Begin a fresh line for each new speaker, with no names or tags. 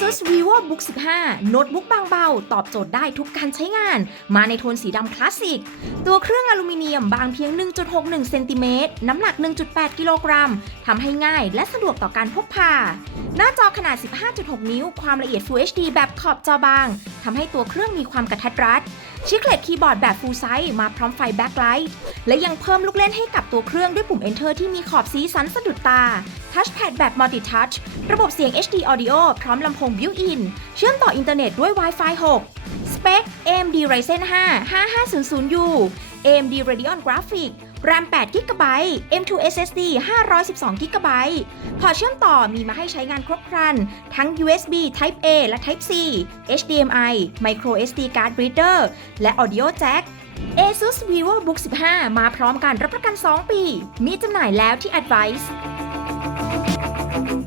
ASUS VivoBook 15 โน้ตบุ๊กบางเบา ตอบโจทย์ได้ทุกการใช้งาน มาในโทนสีดำคลาสสิก ตัวเครื่องอลูมิเนียมบางเพียง 1.61 เซนติเมตร น้ำหนัก 1.8 กิโลกรัม ทำให้ง่ายและสะดวกต่อการพกพา หน้าจอขนาด 15.6 นิ้ว ความละเอียด Full HD แบบขอบจอบาง ทำให้ตัวเครื่องมีความกระทัดรัดชิคเลตคีย์บอร์ดแบบ Full Size มาพร้อมไฟแบ็คไลท์ และยังเพิ่มลูกเล่นให้กับตัวเครื่องด้วยปุ่ม Enter ที่มีขอบสีสันสะดุดตา Touchpad แบบ Multi Touch ระบบเสียง HD Audio พร้อมลำโพง Built-in เชื่อมต่ออินเทอร์เน็ตด้วย Wi-Fi 6 สเปค AMD Ryzen 5 5500U AMD Radeon Graphics RAM 8 GB M2 SSD 512 GB พอเชื่อมต่อมีมาให้ใช้งานครบครัน ทั้ง USB Type A และ Type C HDMI Micro SD Card Reader และ Audio Jack ASUS VivoBook 15 มาพร้อมการรับประกัน 2 ปี มีจำหน่ายแล้วที่ Advice